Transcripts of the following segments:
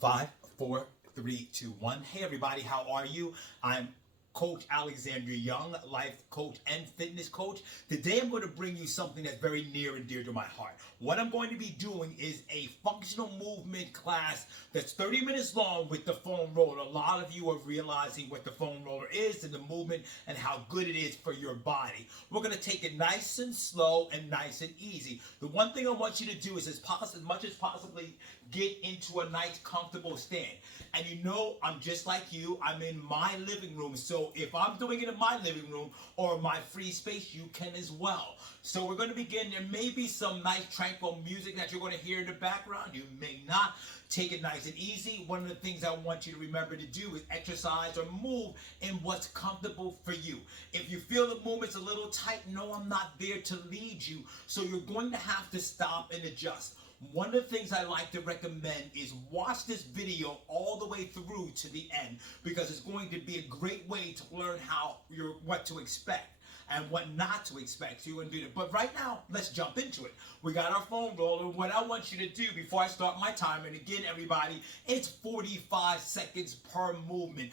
Five, four, three, two, one. Hey, everybody, how are you? I'm Coach Alexander Young, life coach and fitness coach. Today, I'm going to bring you something that's very near and dear to my heart. What I'm going to be doing is a functional movement class that's 30 minutes long with the foam roller. A lot of you are realizing what the foam roller is and the movement and how good it is for your body. We're going to take it nice and slow and nice and easy. The one thing I want you to do is as much as possibly get into a nice comfortable stand. And you know, I'm just like you. I'm in my living room. So if I'm doing it in my living room or my free space, you can as well. So we're going to begin. There may be some nice tranquil music that you're going to hear in the background. You may not. Take it nice and easy. One of the things I want you to remember to do is exercise or move in what's comfortable for you. If you feel the movement's a little tight, no, I'm not there to lead you. So you're going to have to stop and adjust. One of the things I like to recommend is watch this video all the way through to the end, because it's going to be a great way to learn what to expect and what not to expect. So you're going to do that. But right now, let's jump into it. We got our foam roller. What I want you to do before I start my timer, and again, everybody, it's 45 seconds per movement.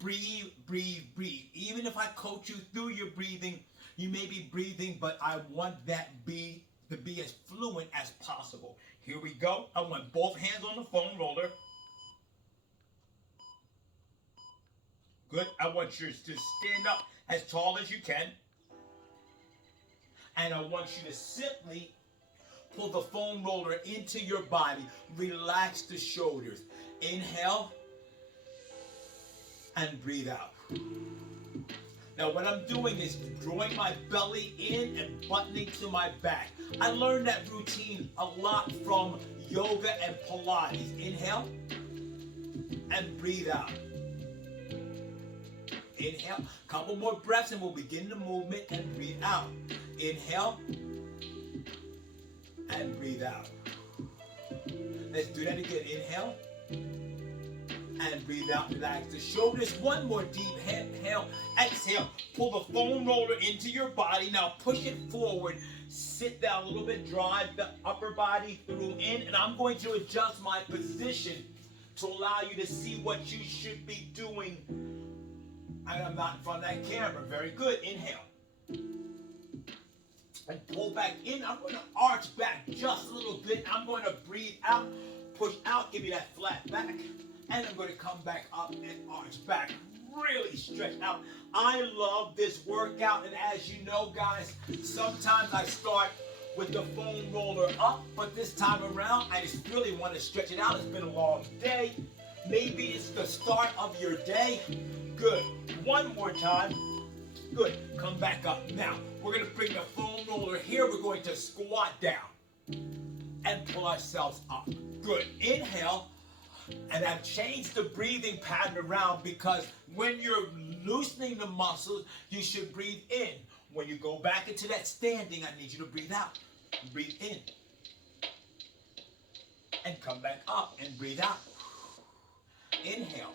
Breathe, breathe, breathe. Even if I coach you through your breathing, you may be breathing, but I want that to be as fluent as possible. Here we go. I want both hands on the foam roller. Good. I want you to stand up as tall as you can. And I want you to simply pull the foam roller into your body. Relax the shoulders. Inhale and breathe out. Now what I'm doing is drawing my belly in and buttoning to my back. I learned that routine a lot from yoga and Pilates. Inhale and breathe out. Inhale. Couple more breaths and we'll begin the movement and breathe out. Inhale and breathe out. Let's do that again. Inhale and breathe out. Relax the shoulders. One more deep inhale. Exhale. Pull the foam roller into your body. Now push it forward. Sit down a little bit. Drive the upper body through in. And I'm going to adjust my position to allow you to see what you should be doing. And I'm not in front of that camera. Very good. Inhale. And pull back in. I'm going to arch back just a little bit. I'm going to breathe out. Push out. Give me that flat back. And I'm going to come back up and arch back. Really stretch out. I love this workout. And as you know, guys, sometimes I start with the foam roller up. But this time around, I just really want to stretch it out. It's been a long day. Maybe it's the start of your day. Good. One more time. Good. Come back up. Now, we're going to bring the foam roller here. We're going to squat down and pull ourselves up. Good. Inhale. And I've changed the breathing pattern around because when you're loosening the muscles, you should breathe in. When you go back into that standing, I need you to breathe out. Breathe in. And come back up and breathe out. Inhale.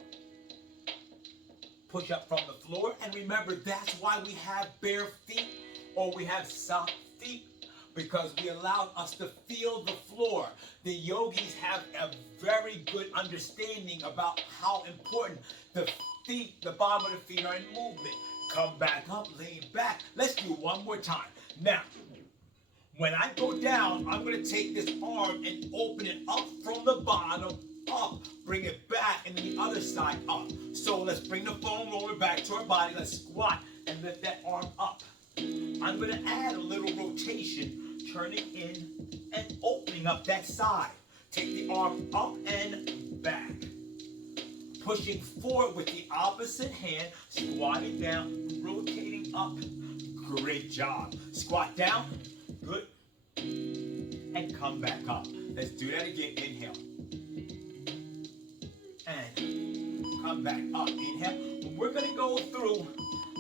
Push up from the floor. And remember, that's why we have bare feet or we have soft feet, because we allowed us to feel the floor. The yogis have a very good understanding about how important the feet, the bottom of the feet are in movement. Come back up, lean back. Let's do one more time. Now, when I go down, I'm going to take this arm and open it up from the bottom up. Bring it back and then the other side up. So let's bring the foam roller back to our body. Let's squat and lift that arm up. I'm going to add a little rotation, turning in and opening up that side. Take the arm up and back. Pushing forward with the opposite hand, squatting down, rotating up. Great job. Squat down. Good. And come back up. Let's do that again. Inhale. And come back up. Inhale. We're going to go through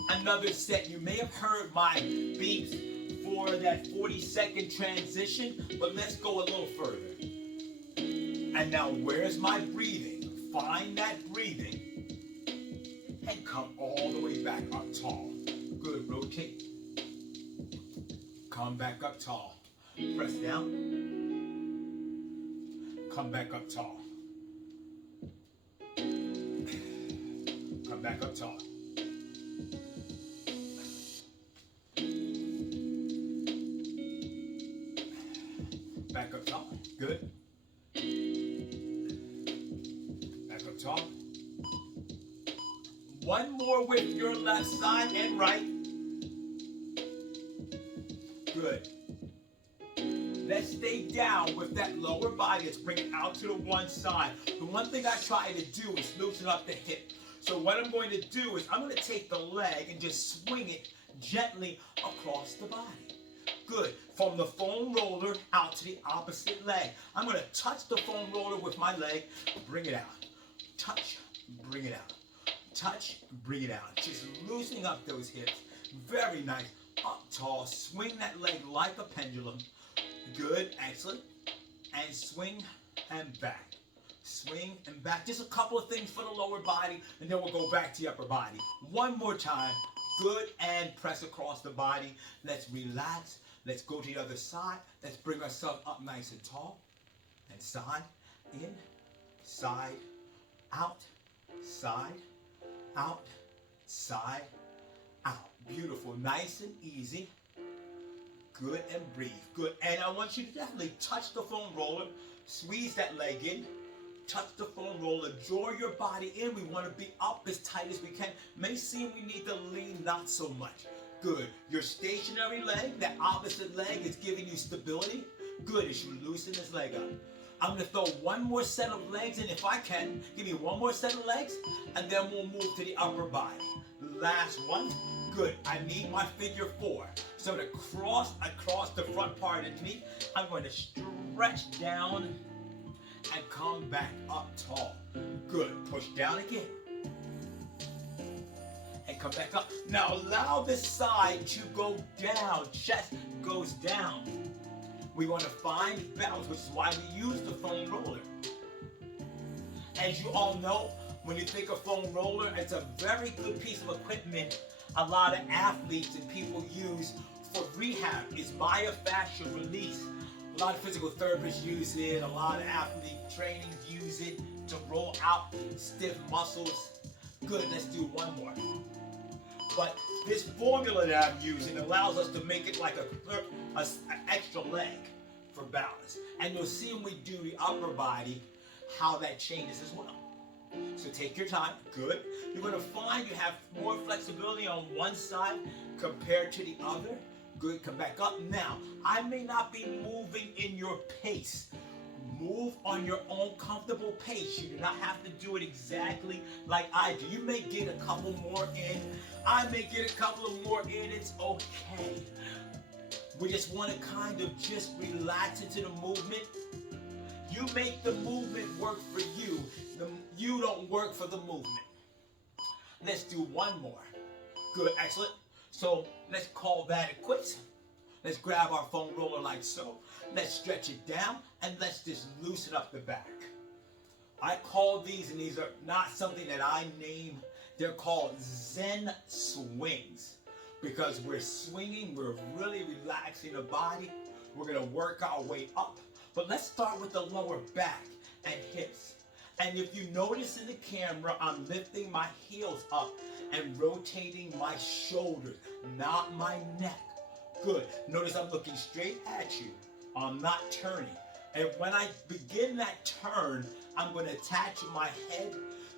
another set. You may have heard my beats for that 40-second transition, but let's go a little further. And now, where's my breathing? Find that breathing and come all the way back up tall. Good. Rotate. Come back up tall. Press down. Come back up tall. back up tall. Back up tall. Good. Back up tall. One more with your left side and right. Good. Let's stay down with that lower body. Let's bring it out to the one side. The one thing I try to do is loosen up the hip. So what I'm going to do is I'm going to take the leg and just swing it gently across the body. Good. From the foam roller out to the opposite leg. I'm going to touch the foam roller with my leg. Bring it out. Touch. Bring it out. Touch. Bring it out. Just loosening up those hips. Very nice. Up tall. Swing that leg like a pendulum. Good. Excellent. And swing and back. Swing and back. Just a couple of things for the lower body, and then we'll go back to the upper body. One more time. Good. And press across the body. Let's relax. Let's go to the other side. Let's bring ourselves up nice and tall. And side, in, side, out, side, out, side, out. Beautiful. Nice and easy. Good, and breathe. Good. And I want you to definitely touch the foam roller. Squeeze that leg in. Touch the foam roller. Draw your body in. We want to be up as tight as we can. May seem we need to lean, not so much. Good. Your stationary leg, that opposite leg, is giving you stability. Good. As you loosen this leg up. I'm going to throw one more set of legs in if I can. Give me one more set of legs, and then we'll move to the upper body. Last one. Good. I need my figure four. So I'm going to cross across the front part of the knee. I'm going to stretch down and come back up tall. Good. Push down again. And come back up. Now allow this side to go down. Chest goes down. We want to find balance, which is why we use the foam roller. As you all know, when you think of foam roller, it's a very good piece of equipment a lot of athletes and people use for rehab. Is myofascial release. A lot of physical therapists use it. A lot of athlete trainers use it to roll out stiff muscles. Good, let's do one more. But this formula that I'm using allows us to make it like an extra leg for balance. And you'll see when we do the upper body how that changes as well. So take your time. Good. You're going to find you have more flexibility on one side compared to the other. Good. Come back up. Now, I may not be moving in your pace. Move on your own comfortable pace. You do not have to do it exactly like I do. You may get a couple more in. I may get a couple of more in. It's okay. We just want to kind of just relax into the movement. You make the movement work for you. You don't work for the movement. Let's do one more. Good, excellent. So let's call that a quit. Let's grab our foam roller like so. Let's stretch it down and let's just loosen up the back. I call these, and these are not something that I name, they're called Zen swings. Because we're swinging, we're really relaxing the body. We're going to work our way up. But let's start with the lower back and hips. And if you notice in the camera, I'm lifting my heels up and rotating my shoulders, not my neck. Good. Notice I'm looking straight at you. I'm not turning. And when I begin that turn, I'm going to attach my head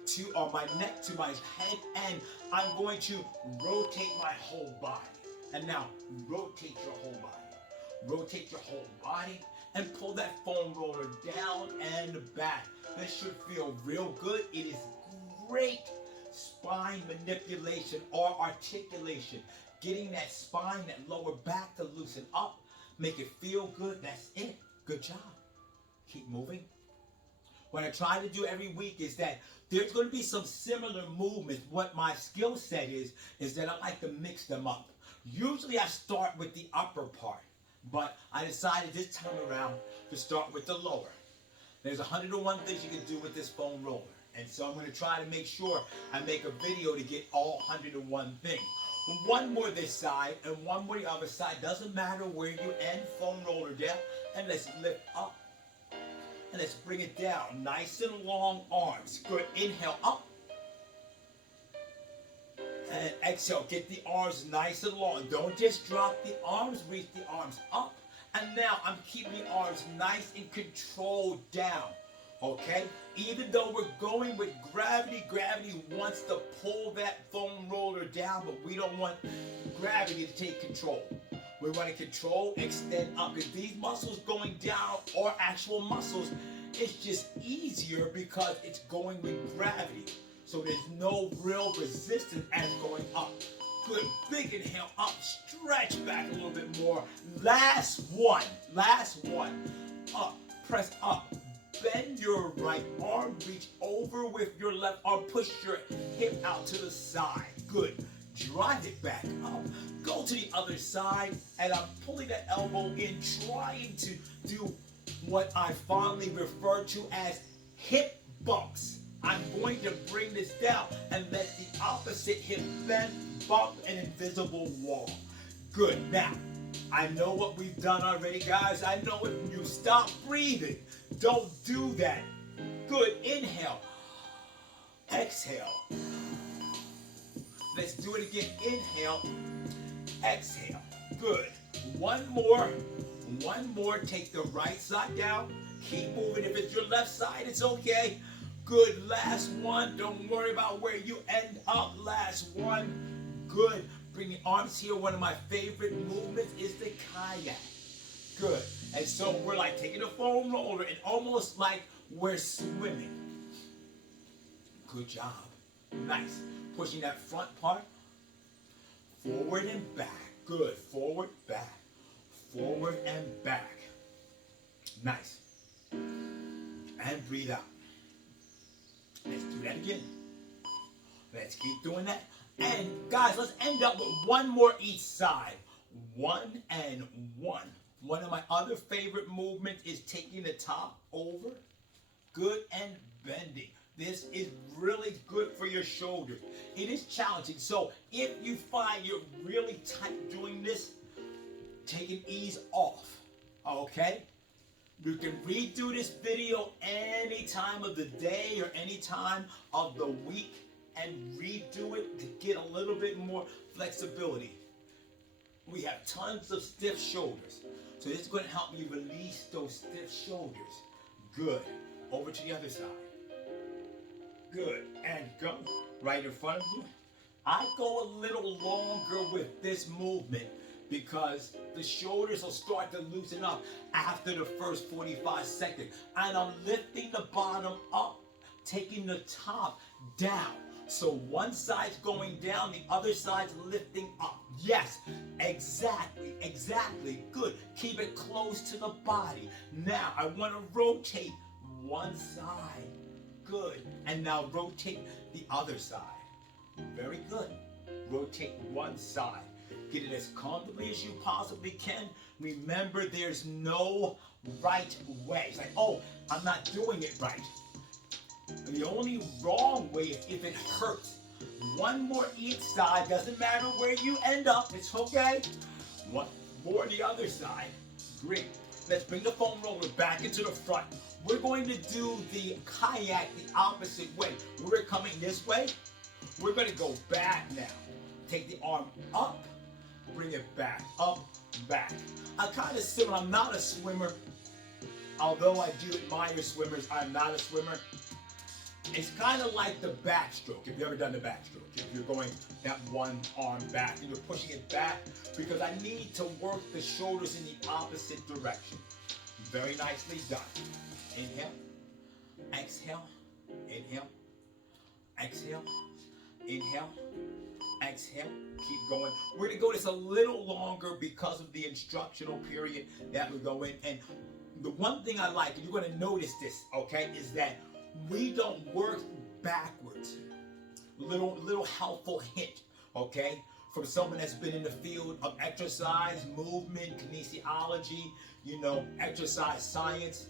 to, or my neck to my head, and I'm going to rotate my whole body. And now, rotate your whole body. Rotate your whole body and pull that foam roller down and back. This should feel real good. It is great spine manipulation or articulation. Getting that spine, that lower back to loosen up. Make it feel good. That's it. Good job. Keep moving. What I try to do every week is that there's going to be some similar movements. What my skill set is that I like to mix them up. Usually I start with the upper part, but I decided this time around to start with the lower. There's 101 things you can do with this foam roller. And so I'm going to try to make sure I make a video to get all 101 things. One more this side and one more the other side. Doesn't matter where you end. Foam roller down. And let's lift up. And let's bring it down. Nice and long arms. Good. Inhale up. And exhale, get the arms nice and long. Don't just drop the arms, reach the arms up. And now I'm keeping the arms nice and controlled down. Okay? Even though we're going with gravity, gravity wants to pull that foam roller down, but we don't want gravity to take control. We want to control, extend up. If these muscles going down are actual muscles, it's just easier because it's going with gravity. So there's no real resistance as going up. Good, big inhale, up, stretch back a little bit more. Last one, up, press up. Bend your right arm, reach over with your left arm, push your hip out to the side. Good. Drive it back up. Go to the other side, and I'm pulling that elbow in, trying to do what I fondly refer to as hip bumps. I'm going to bring this down and let the opposite hip bend, bump an invisible wall. Good. Now, I know what we've done already, guys. I know it. You stop breathing. Don't do that. Good. Inhale. Exhale. Let's do it again. Inhale. Exhale. Good. One more. Take the right side down. Keep moving. If it's your left side, it's okay. Good. Last one. Don't worry about where you end up. Last one. Good. Bring the arms here. One of my favorite movements is the kayak. Good. And so we're like taking a foam roller and almost like we're swimming. Good job. Nice. Pushing that front part forward and back. Good. Forward, back. Forward and back. Nice. And breathe out. Let's do that again. Let's keep doing that. And guys, let's end up with one more each side. 1 and 1. One of my other favorite movements is taking the top over. Good, and bending. This is really good for your shoulders. It is challenging. So if you find you're really tight doing this, take an ease off. Okay? You can redo this video any time of the day or any time of the week and redo it to get a little bit more flexibility. We have tons of stiff shoulders. So this is going to help you release those stiff shoulders. Good. Over to the other side. Good. And go. Right in front of you. I go a little longer with this movement because the shoulders will start to loosen up after the first 45 seconds. And I'm lifting the bottom up, taking the top down. So one side's going down, the other side's lifting up. Yes, exactly. Good. Keep it close to the body. Now, I want to rotate one side. Good. And now rotate the other side. Very good. Rotate one side. Get it as comfortably as you possibly can. Remember, there's no right way. It's like, oh, I'm not doing it right. The only wrong way is if it hurts. One more each side. Doesn't matter where you end up. It's okay. One more the other side. Great. Let's bring the foam roller back into the front. We're going to do the kayak the opposite way. We're coming this way. We're going to go back now. Take the arm up. Bring it back. Up, back. I kind of similar. I'm not a swimmer. Although I do admire swimmers, I'm not a swimmer. It's kind of like the backstroke, if you've ever done the backstroke. If you're going that one arm back and you're pushing it back, because I need to work the shoulders in the opposite direction. Very nicely done. Inhale, exhale, inhale, exhale, inhale, exhale. Keep going. We're going to go this a little longer because of the instructional period that we go in. And the one thing I like, and you're going to notice this, okay, is that we don't work backwards. Little helpful hint, okay, from someone that's been in the field of exercise, movement, kinesiology, exercise science.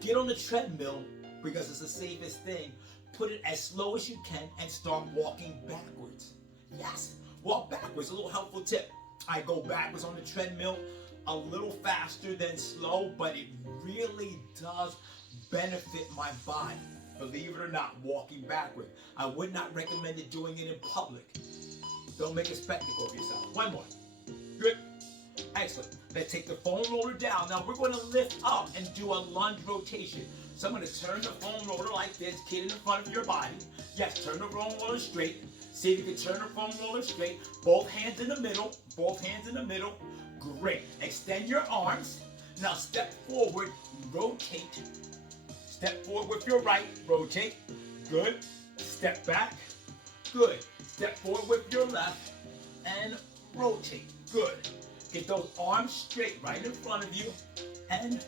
Get on the treadmill because it's the safest thing. Put it as slow as you can and start walking backwards. Yes, walk backwards. A little helpful tip. I go backwards on the treadmill a little faster than slow, but it really does benefit my body. Believe it or not, walking backward. I would not recommend it doing it in public. Don't make a spectacle of yourself. One more. Good. Excellent. Let's take the foam roller down. Now we're going to lift up and do a lunge rotation. So I'm going to turn the foam roller like this, get it in front of your body. Yes, turn the foam roller straight. See if you can turn the foam roller straight. Both hands in the middle. Both hands in the middle. Great. Extend your arms. Now step forward, rotate. Step forward with your right, rotate. Good. Step back. Good. Step forward with your left and rotate. Good. Get those arms straight right in front of you and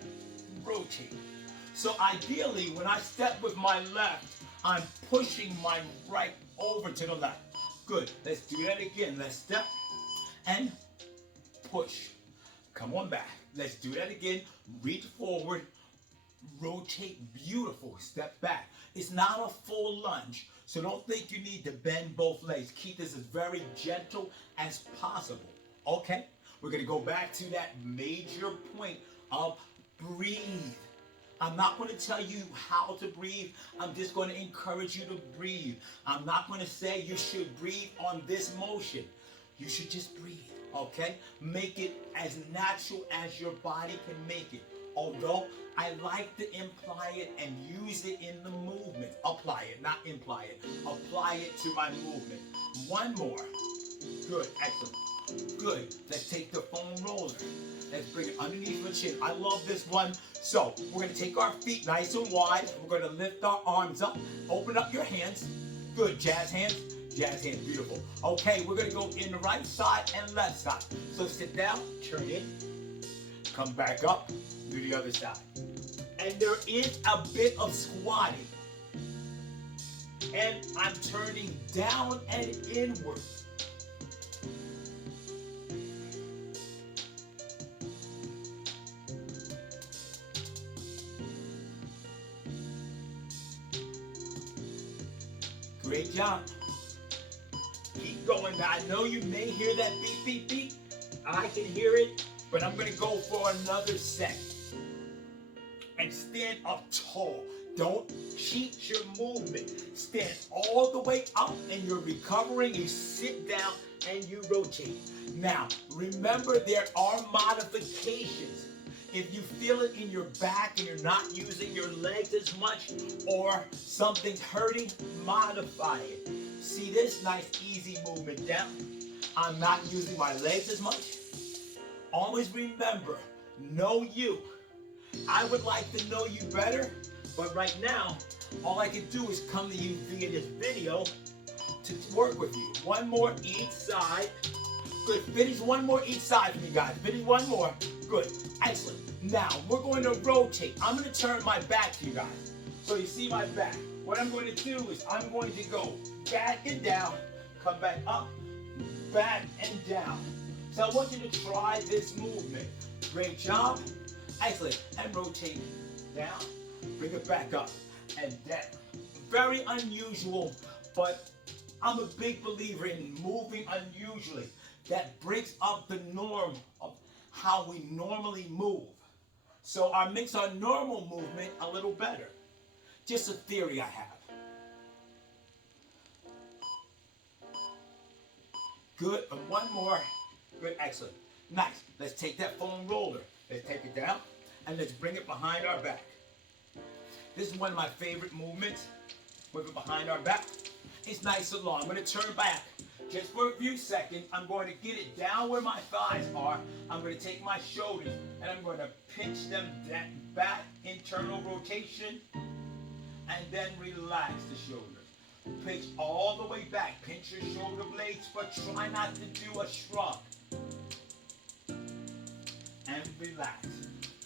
rotate. So ideally, when I step with my left, I'm pushing my right over to the left. Good. Let's do that again. Let's step and push. Come on back. Let's do that again. Reach forward. Rotate. Beautiful. Step back. It's not a full lunge, so don't think you need to bend both legs. Keep this as very gentle as possible. Okay? We're going to go back to that major point of breathe. I'm not going to tell you how to breathe. I'm just going to encourage you to breathe. I'm not going to say you should breathe on this motion. You should just breathe, okay? Make it as natural as your body can make it. Although I like to imply it and use it in the movement. Apply it, not imply it. Apply it to my movement. One more. Good, excellent. Good. Let's take the foam roller. Let's bring it underneath the chin. I love this one. So we're going to take our feet nice and wide. We're going to lift our arms up. Open up your hands. Good. Jazz hands. Jazz hands. Beautiful. Okay, we're going to go in the right side and left side. So sit down. Turn in. Come back up. Do the other side. And there is a bit of squatting. And I'm turning down and inward. Great job. Keep going. Now, I know you may hear that beep, beep, beep. I can hear it, but I'm going to go for another set. And stand up tall. Don't cheat your movement. Stand all the way up and you're recovering. You sit down and you rotate. Now, remember there are modifications. If you feel it in your back and you're not using your legs as much or something's hurting, modify it. See this nice easy movement down? I'm not using my legs as much. Always remember, know you. I would like to know you better, but right now, all I can do is come to you via this video to work with you. One more each side. Good. Finish one more each side for me, guys. Finish one more. Good. Excellent. Now, we're going to rotate. I'm going to turn my back to you guys. So you see my back. What I'm going to do is I'm going to go back and down, come back up, back and down. So I want you to try this movement. Great job. Excellent. And rotate down. Bring it back up and down. Very unusual, but I'm a big believer in moving unusually. That breaks up the norm of how we normally move. So I makes our normal movement a little better. Just a theory I have. Good, and one more. Good, excellent. Nice. Let's take that foam roller. Let's take it down, and let's bring it behind our back. This is one of my favorite movements. Move it behind our back. It's nice and long. I'm going to turn back. Just for a few seconds, I'm going to get it down where my thighs are. I'm going to take my shoulders, and I'm going to pinch them back, internal rotation, and then relax the shoulders. Pinch all the way back. Pinch your shoulder blades, but try not to do a shrug. And relax.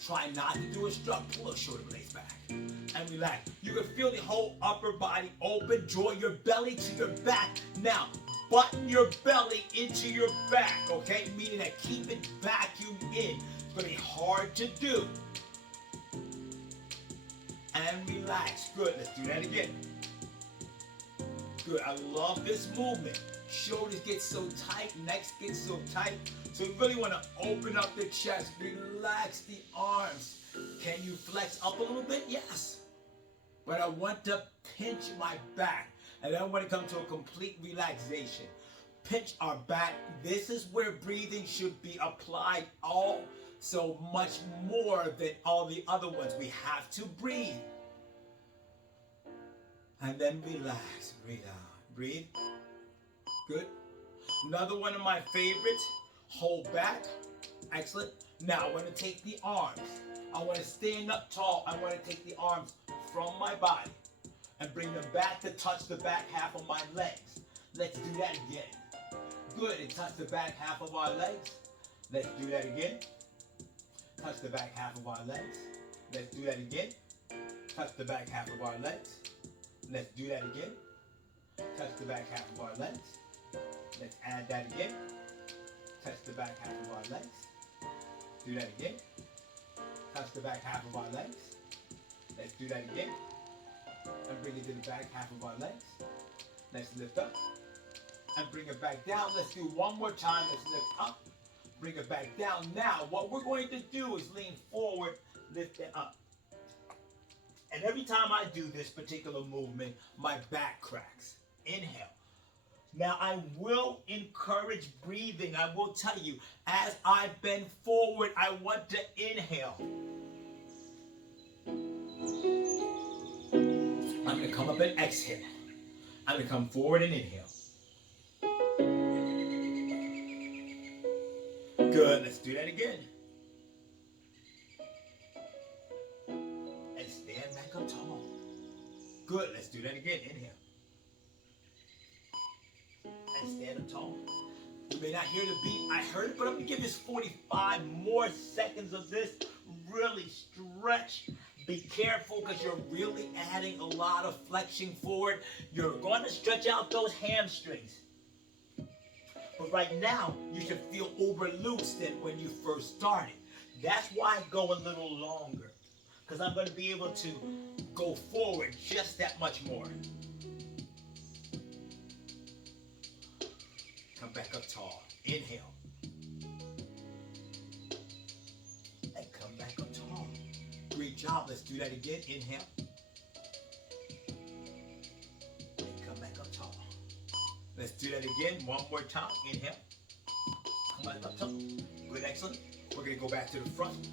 Try not to do a shrug. Pull those shoulder blades back. And relax. You can feel the whole upper body open. Draw your belly to your back. Now, button your belly into your back, okay? Meaning that keep it vacuumed in. It's going to be hard to do. And relax. Good. Let's do that again. Good. I love this movement. Shoulders get so tight. Necks get so tight. So you really want to open up the chest. Relax the arms. Can you flex up a little bit? Yes. But I want to pinch my back. And I want to come to a complete relaxation. pinch our back. This is where breathing should be applied all so much more than all the other ones. We have to breathe. And then relax. Breathe out. Breathe. Good. Another one of my favorites. Hold back. Excellent. Now I want to take the arms. I want to stand up tall. I want to take the arms from my body and bring them back to touch the back half of my legs. Let's do that again. Good. And touch the back half of our legs. Let's do that again. Touch the back half of our legs. Let's do that again. Touch the back half of our legs. Let's do that again. Touch the back half of our legs. Let's add that again. Touch the back half of our legs. Do that again. Touch the back half of our legs. Let's do that again. And bring it to the back half of our legs. Let's lift up. And bring it back down. Let's do one more time. Let's lift up. Bring it back down. Now, what we're going to do is lean forward, lift it up. And every time I do this particular movement, my back cracks. Inhale. Now, I will encourage breathing. I will tell you, as I bend forward, I want to inhale. I'm going to come up and exhale. I'm going to come forward and inhale. Good. Let's do that again. And stand back up tall. Good. Let's do that again. Inhale. And stand up tall. You may not hear the beat. I heard it, but I'm going to give this 45 more seconds of this. Really stretch. Be careful because you're really adding a lot of flexion forward. You're going to stretch out those hamstrings. But right now, you should feel over loose than when you first started. That's why I go a little longer. Because I'm going to be able to go forward just that much more. Come back up tall. Inhale. And come back up tall. Great job. Let's do that again. Inhale. And come back up tall. Let's do that again. One more time. Inhale. Come back up tall. Good. Excellent. We're going to go back to the front.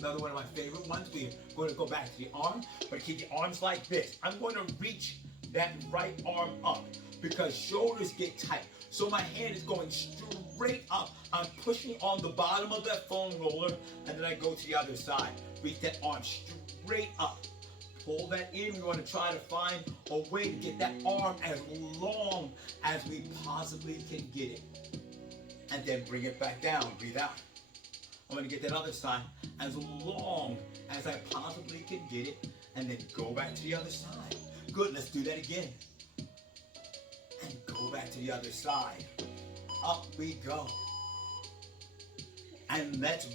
Another one of my favorite ones. We're going to go back to the arm. But keep your arms like this. I'm going to reach that right arm up because shoulders get tight. So my hand is going straight up. I'm pushing on the bottom of that foam roller, and then I go to the other side. Reach that arm straight up. Pull that in. We want to try to find a way to get that arm as long as we possibly can get it. And then bring it back down. Breathe out. I'm going to get that other side as long as I possibly can get it, and then go back to the other side. Good. Let's do that again. And go back to the other side. Up we go. And let's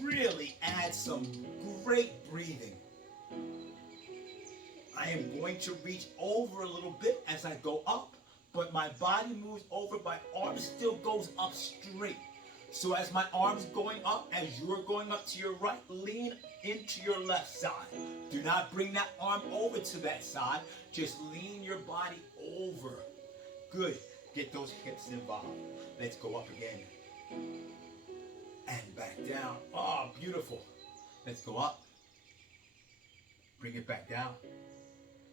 really add some great breathing. I am going to reach over a little bit as I go up, but my body moves over, my arm still goes up straight. So as my arm's going up, as you're going up to your right, lean into your left side. Do not bring that arm over to that side. Just lean your body over. Good. Get those hips involved. Let's go up again. And back down. Oh, beautiful. Let's go up. Bring it back down.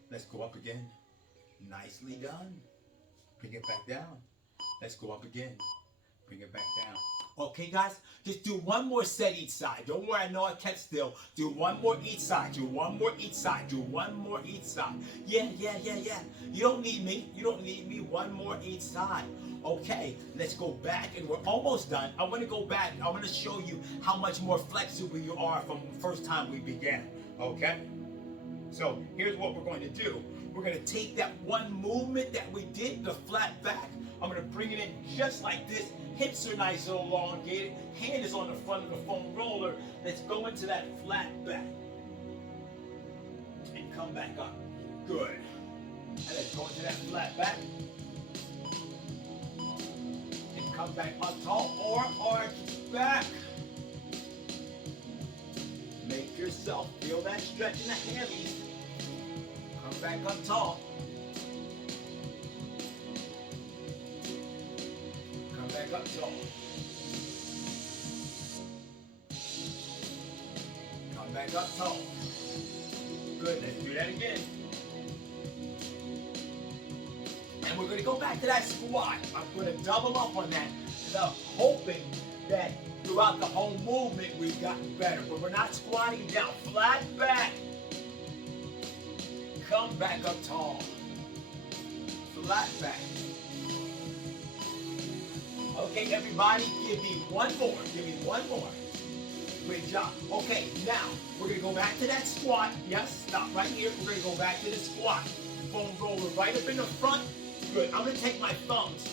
Let's go up again. Nicely done. Bring it back down. Let's go up again. Bring it back down. Okay, guys, just do one more set each side. Don't worry, I know I kept still. Do one more each side. Do one more each side. Do one more each side. Yeah. You don't need me. You don't need me. One more each side. Okay, let's go back, and we're almost done. I want to go back. I want to show you how much more flexible you are from the first time we began. Okay? So here's what we're going to do. We're going to take that one movement that we did, the flat back. I'm going to bring it in just like this. Hips are nice and elongated. Hand is on the front of the foam roller. Let's go into that flat back. And come back up. Good. And let's go into that flat back. And come back up tall or arch back. Make yourself feel that stretch in the hammies. Come back up tall. back up tall. Come back up tall. Good, let's do that again. And we're gonna go back to that squat. I'm gonna double up on that, hoping that throughout the whole movement we've gotten better. But we're not squatting down, flat back. Come back up tall. Flat back. Okay, everybody, give me one more. Give me one more. Great job. Okay, now we're gonna go back to that squat. Yes, stop right here. We're gonna go back to the squat. Foam roller right up in the front. Good. I'm gonna take my thumbs,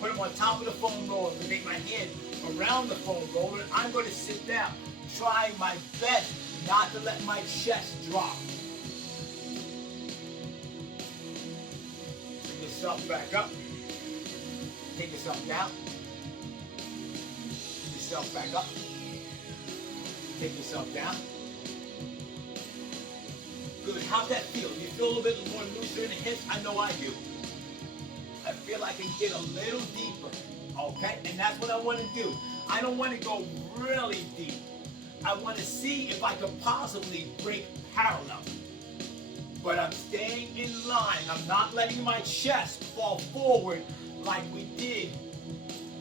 put them on top of the foam roller, and take my hand around the foam roller. I'm gonna sit down, trying my best not to let my chest drop. Bring yourself back up. Take yourself down. Bring yourself back up. Take yourself down. Good. How's that feel? You feel a little bit more looser in the hips? I know I do. I feel I can get a little deeper. Okay? And that's what I want to do. I don't want to go really deep. I want to see if I could possibly break parallel. But I'm staying in line. I'm not letting my chest fall forward like we did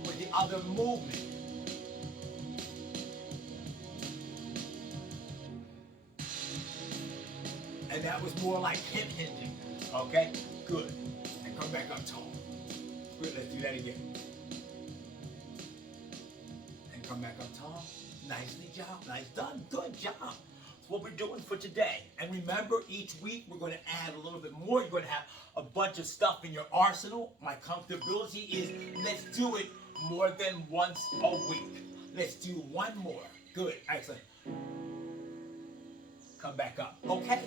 with the other movement. And that was more like hip hinging. Okay? Good. And come back up tall. Good, let's do that again. And come back up tall. Nicely job. Nice done. Good job. That's what we're doing for today. And remember, each week we're going to add a little bit more. You're going to have a bunch of stuff in your arsenal. My comfortability is let's do it more than once a week. Let's do one more. Good. Excellent. Come back up. Okay.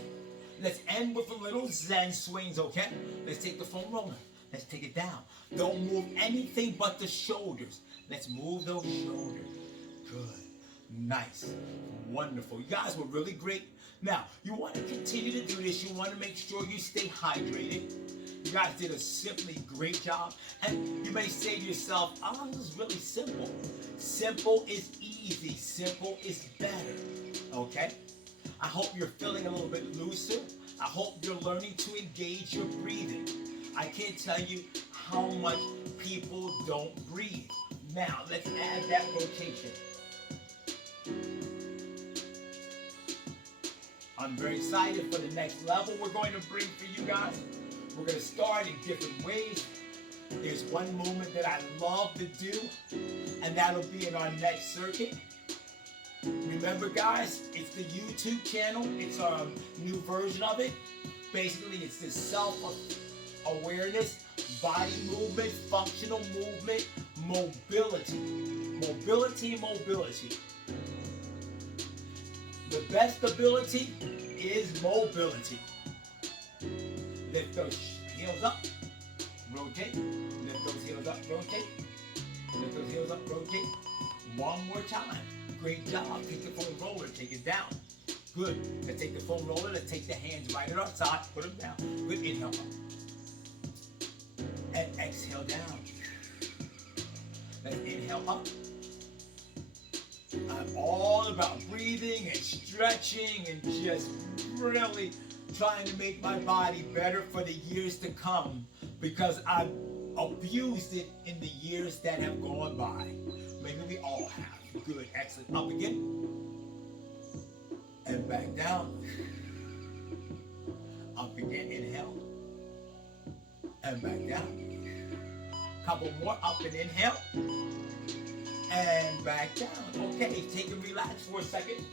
Let's end with a little Zen swings, okay? Let's take the foam roller. Let's take it down. Don't move anything but the shoulders. Let's move those shoulders. Good. Nice. Wonderful. You guys were really great. Now, you want to continue to do this. You want to make sure you stay hydrated. You guys did a simply great job. And you may say to yourself, oh, this is really simple. Simple is easy. Simple is better. Okay? I hope you're feeling a little bit looser. I hope you're learning to engage your breathing. I can't tell you how much people don't breathe. Now, let's add that rotation. I'm very excited for the next level we're going to bring for you guys. We're going to start in different ways. There's one movement that I love to do, and that'll be in our next circuit. Remember, guys, it's the YouTube channel. It's a new version of it. Basically, it's this self-awareness, body movement, functional movement, mobility. Mobility, mobility. The best ability is mobility. Lift those heels up, rotate. Lift those heels up, rotate. Lift those heels up, rotate. One more time. Great job. Take the foam roller, take it down. Good. Let's take the foam roller, let's take the hands right at our side, put them down. Good. Inhale up. And exhale down. Let's inhale up. I'm all about breathing and stretching and just really trying to make my body better for the years to come because I've abused it in the years that have gone by. Maybe we all have. Good, excellent. Up again. And back down. Up again, inhale. And back down. Couple more, up and inhale. And back down. Okay, take and relax for a second.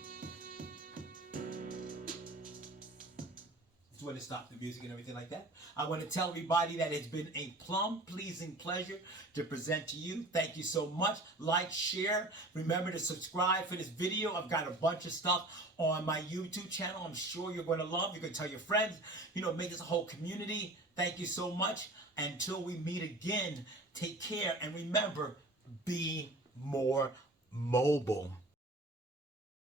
Just want to stop the music and everything like that. I want to tell everybody that it's been a pleasing pleasure to present to you. Thank you so much. Like, share. Remember to subscribe for this video. I've got a bunch of stuff on my YouTube channel I'm sure you're going to love. You can tell your friends. You know, make this a whole community. Thank you so much. Until we meet again, take care. And remember, be more mobile.